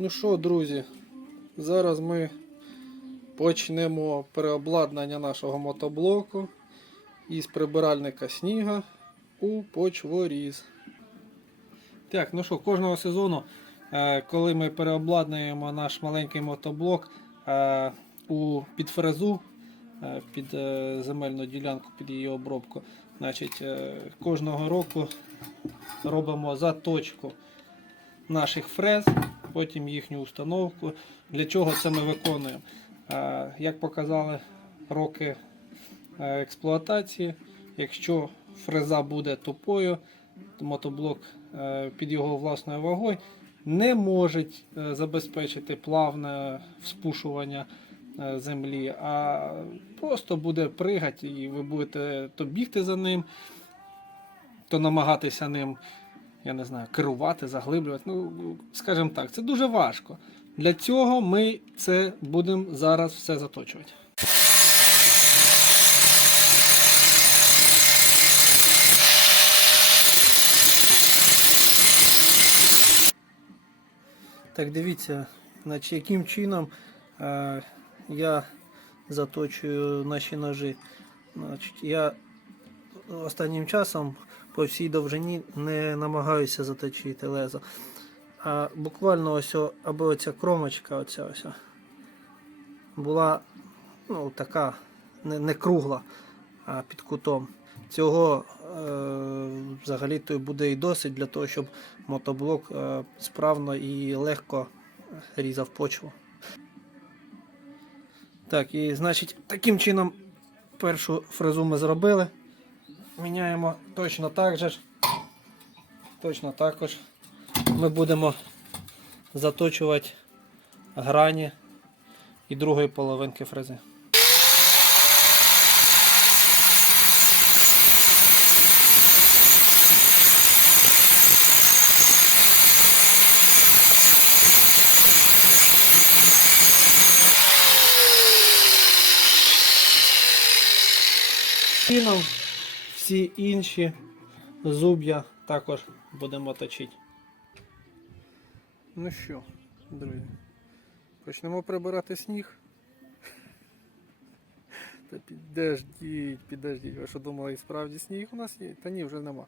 Ну що, друзі, зараз ми почнемо переобладнання нашого мотоблоку із прибиральника сніга у почворіз. Так, ну що, кожного сезону, е, коли ми переобладнуємо наш маленький мотоблок е, у під фрезу, е, під е, земельну ділянку, під її обробку, значить, е, кожного року робимо заточку наших фрез, потім їхню установку. Для чого це ми виконуємо? Як показали роки е, експлуатації, якщо фреза буде тупою, то мотоблок е, під його власною вагою не може забезпечити плавне вспушування е, землі, а просто буде пригати, і ви будете то бігти за ним, то намагатися ним я не знаю, керувати, заглиблювати. Ну, скажімо так, це дуже важко. Для цього ми це будемо зараз все заточувати. Так, дивіться, значить, яким чином е, я заточую наші ножи. Значить, я останнім часом по всій довжині не намагаюся заточити лезо. А буквально ось, о- аби оця кромочка оця ось була ну, така, не, не кругла, а під кутом. Цього е, взагалі то буде і досить для того, щоб мотоблок е, справно і легко різав почву. Так, і значить, таким чином першу фрезу ми зробили. Міняємо точно так же. Точно також ми будемо заточувати грані і другої половинки фрези. Чином всі інші зуб'я також будемо точити. Ну що, друзі, почнемо прибирати сніг. Та підождіть, підождіть. Ви що думали, і справді сніг у нас є? Та ні, вже нема.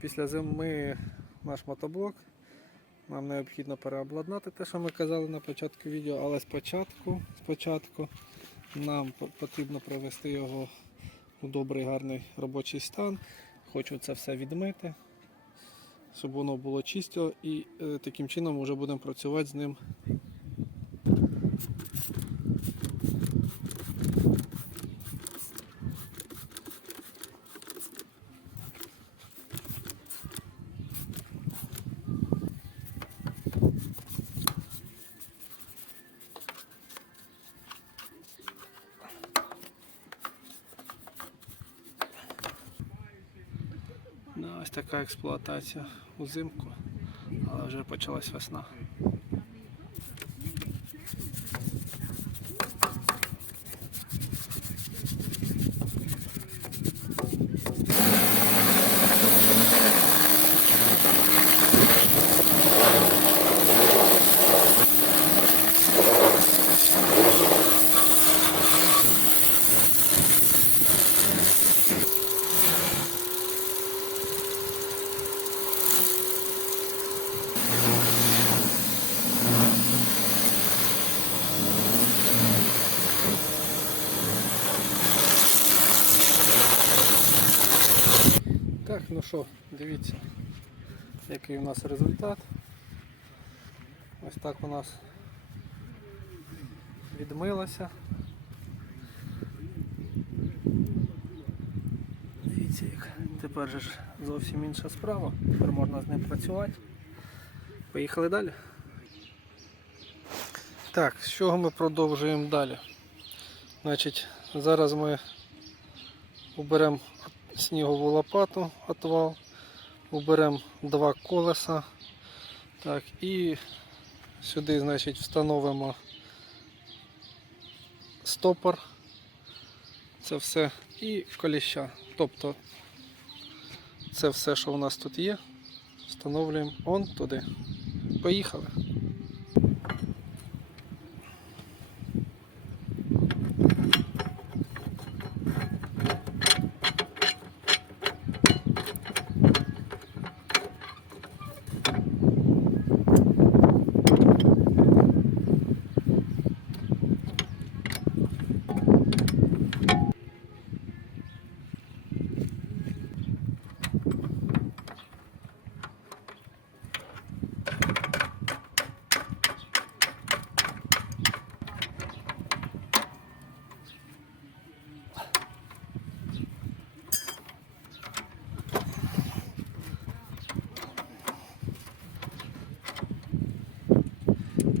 Після зими наш мотоблок. Нам необхідно переобладнати те, що ми казали на початку відео, але спочатку, спочатку нам потрібно привести його у добрий гарний робочий стан. Хочу це все відмити, щоб воно було чисто і е, таким чином вже будемо працювати з ним. Ну, ось така експлуатація узимку, але вже почалась весна. Так, ну що, дивіться, який у нас результат. Ось так у нас відмилося. Дивіться, як тепер же ж зовсім інша справа. Тепер можна з ним працювати. Поїхали далі. Так, з чого ми продовжуємо далі? Значить, зараз ми уберемо снігову лопату, отвал, уберемо два колеса. Так, і сюди, значить, встановимо стопор. Це все і коліща. Тобто це все, що у нас тут є, встановлюємо он туди. Поїхали.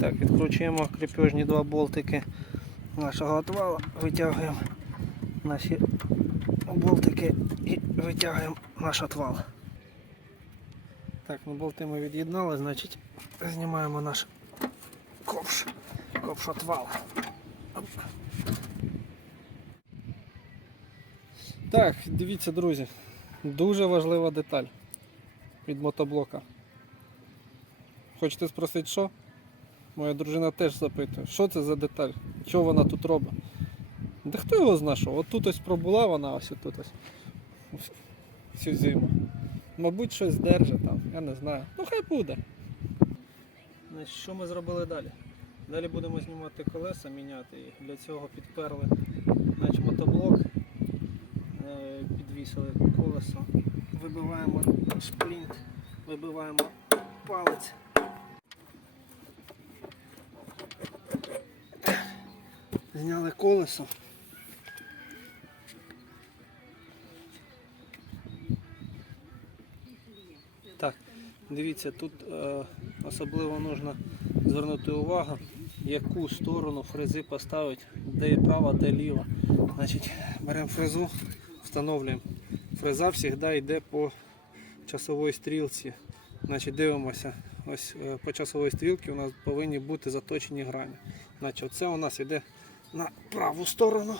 Так, відкручуємо крепежні два болтики нашого отвала, витягуємо наші болтики і витягуємо наш отвал. Так, ну болти ми від'єднали, значить знімаємо наш ковш, ковш отвал. Так, дивіться, друзі, дуже важлива деталь від мотоблока. Хочете спросити, що? Моя дружина теж запитує, що це за деталь? Що вона тут робить? Да хто його знає, що? От тут ось пробула вона, ось тут ось. Всю зиму. Мабуть, щось держить там, я не знаю. Ну хай буде. Що ми зробили далі? Далі будемо знімати колеса, міняти їх. Для цього підперли значить, мотоблок, е, підвісили колесо, вибиваємо шплінт, вибиваємо палець. Зняли колесо. Так, дивіться, тут е, особливо потрібно звернути увагу, яку сторону фрези поставити, де права, де ліва. Значить, беремо фрезу, встановлюємо. Фреза завжди йде по часовій стрілці. Значить, дивимося. Ось е, по часовій стрілці у нас повинні бути заточені грані. Значить, це у нас йде на праву сторону.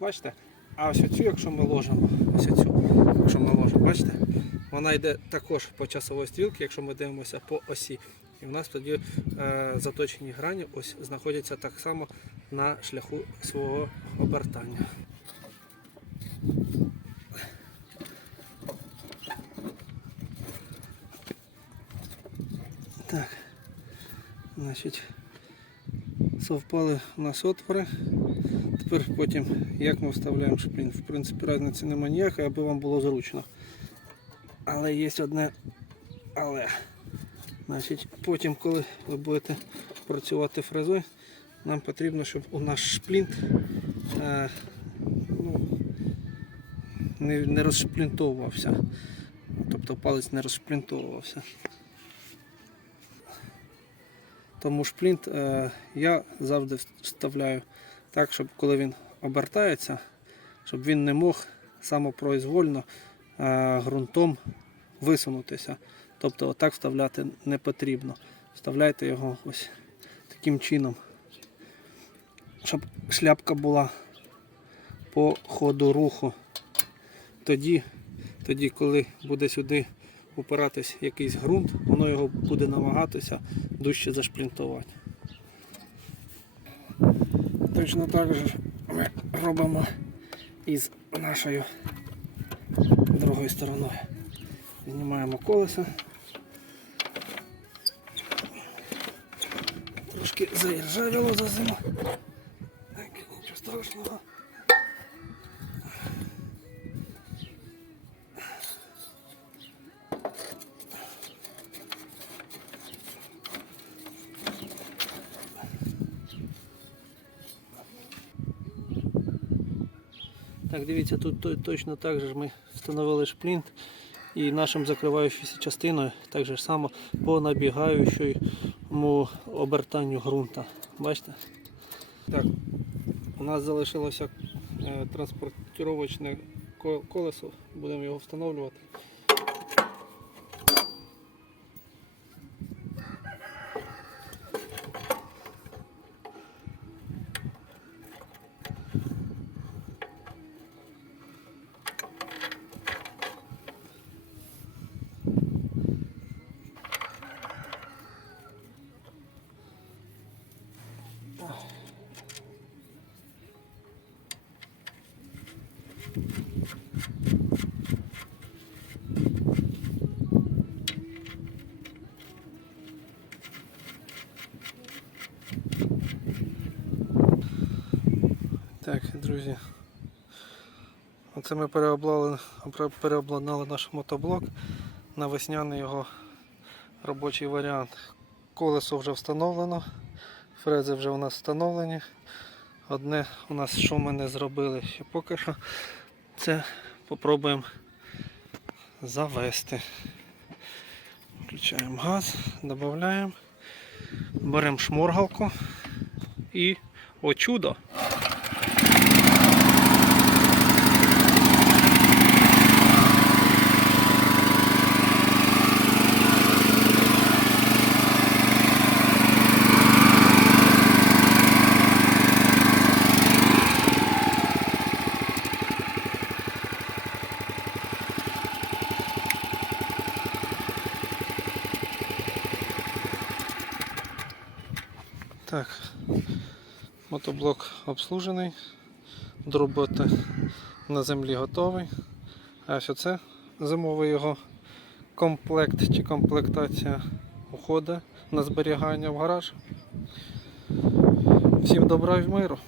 Бачите? А ось оцю, якщо ми ложимо, ось оцю, якщо ми ложимо, бачите? Вона йде також по часовій стрілці, якщо ми дивимося по осі. І в нас тоді е, заточені грані ось знаходяться так само на шляху свого обертання. Так, значить, совпали у нас отвори. Тепер потім, як ми вставляємо шплін. В принципі, різниці немає ніякої, аби вам було зручно. Але є одне але. Значить, потім, коли ви будете працювати фрезою, нам потрібно, щоб у наш шплінт е, ну, не, не розшплінтовувався. Тобто палець не розшплінтовувався. Тому шплінт е, я завжди вставляю так, щоб коли він обертається, щоб він не мог самопроізвольно е, ґрунтом висунутися. Тобто отак вставляти не потрібно. Вставляйте його ось таким чином, щоб шляпка була по ходу руху. Тоді, тоді коли буде сюди упиратись якийсь ґрунт, воно його буде намагатися дужче зашплінтувати. Точно так же ми робимо із нашою другою стороною. Знімаємо колесо. Трошки заіржавіло за зиму. Так, нічого страшного. Так, дивіться, тут точно так же ми встановили шплінт і нашим закриваючою частиною так же само по набігаючому обертанню ґрунта. Бачите? Так, у нас залишилося е, транспортировочне колесо, будемо його встановлювати. Так, друзі. Оце ми переоблали, переобладнали наш мотоблок на весняний його робочий варіант. Колесо вже встановлено, фрези вже у нас встановлені. Одне у нас, що ми не зробили ще поки що, це попробуємо завести. Включаємо газ, додаємо. Беремо шморгалку і о чудо! Так, мотоблок обслужений, до на землі готовий. А ось оце зимовий його комплект чи комплектація уходить на зберігання в гараж. Всім добра і миру!